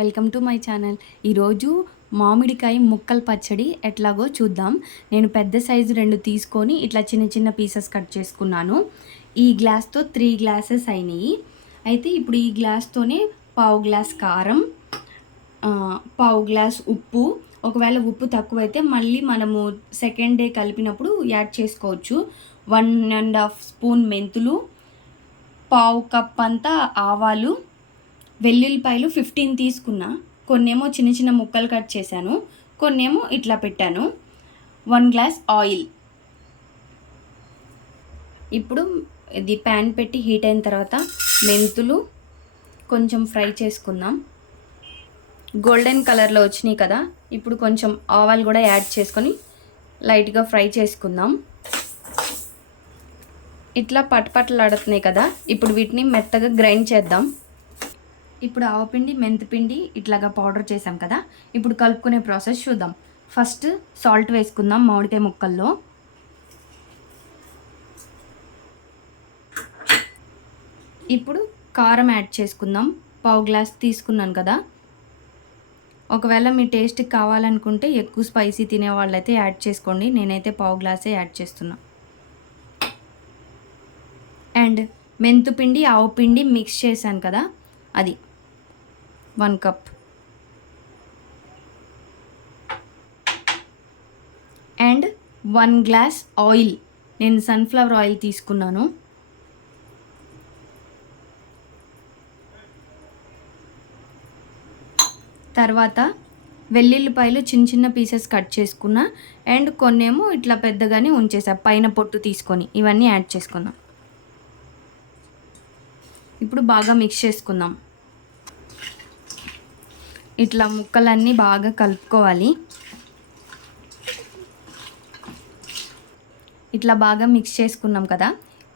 Welcome to my channel. ఈరోజు మామిడికాయ ముక్కల పచ్చడి ఎట్లాగో చూద్దాం. నేను పెద్ద సైజు రెండు తీసుకొని ఇట్లా చిన్న చిన్న పీసెస్ కట్ చేసుకున్నాను. ఈ గ్లాస్తో త్రీ గ్లాసెస్ అయినాయి. అయితే ఇప్పుడు ఈ గ్లాస్తోనే పావు గ్లాస్ కారం పావు గ్లాస్ ఉప్పు. ఒకవేళ ఉప్పు తక్కువైతే మళ్ళీ మనము సెకండ్ డే కలిపినప్పుడు యాడ్ చేసుకోవచ్చు. వన్ అండ్ హాఫ్ స్పూన్ మెంతులు పావు కప్ అంతా ఆవాలు వెల్లుల్లిపాయలు ఫిఫ్టీన్ తీసుకున్నా. కొన్నేమో చిన్న చిన్న ముక్కలు కట్ చేశాను. కొన్నేమో ఇట్లా పెట్టాను. వన్ గ్లాస్ ఆయిల్ ఇప్పుడు ఇది ప్యాన్ పెట్టి హీట్ అయిన తర్వాత మెంతులు కొంచెం ఫ్రై చేసుకుందాం. గోల్డెన్ కలర్లో వచ్చినాయి కదా ఇప్పుడు కొంచెం ఆవాలు కూడా యాడ్ చేసుకొని లైట్గా ఫ్రై చేసుకుందాం. ఇట్లా పటపటలాడుతున్నాయి కదా ఇప్పుడు వీటిని మెత్తగా గ్రైండ్ చేద్దాం. ఇప్పుడు ఆవపిండి మెంతిపిండి ఇట్లాగా పౌడర్ చేసాం కదా. ఇప్పుడు కలుపుకునే ప్రాసెస్ చూద్దాం. ఫస్ట్ సాల్ట్ వేసుకుందాం మామిడికాయ ముక్కల్లో. ఇప్పుడు కారం యాడ్ చేసుకుందాం. పావు గ్లాస్ తీసుకున్నాను కదా. ఒకవేళ మీ టేస్ట్ కావాలనుకుంటే ఎక్కువ స్పైసీ తినే వాళ్ళైతే యాడ్ చేసుకోండి. నేనైతే పావు గ్లాసే యాడ్ చేస్తున్నా. అండ్ మెంతుపిండి ఆవు పిండి మిక్స్ చేశాను కదా. అది one cup. And one glass oil. నేను సన్ఫ్లవర్ ఆయిల్ తీసుకున్నాను. తర్వాత వెల్లుల్లిపాయలు చిన్న చిన్న పీసెస్ కట్ చేసుకున్నా. అండ్ కొన్నేమో ఇట్లా పెద్దగానే ఉంచేసా. పైన పొట్టు తీసుకొని ఇవన్నీ యాడ్ చేసుకుందాం ఇప్పుడు బాగా మిక్స్ చేసుకుందాం. ఇట్లా ముక్కలన్నీ బాగా కలుపుకోవాలి. ఇట్లా బాగా మిక్స్ చేసుకున్నాం కదా.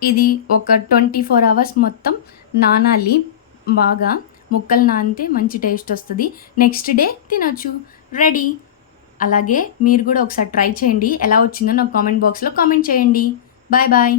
ఇది ఒక ట్వంటీ ఫోర్ అవర్స్ మొత్తం నానాలి. బాగా ముక్కలు నానితే మంచి టేస్ట్ వస్తుంది. నెక్స్ట్ డే తినొచ్చు. రెడీ. అలాగే మీరు కూడా ఒకసారి ట్రై చేయండి. ఎలా వచ్చిందో నాకు కామెంట్ బాక్స్లో కామెంట్ చేయండి. Bye bye.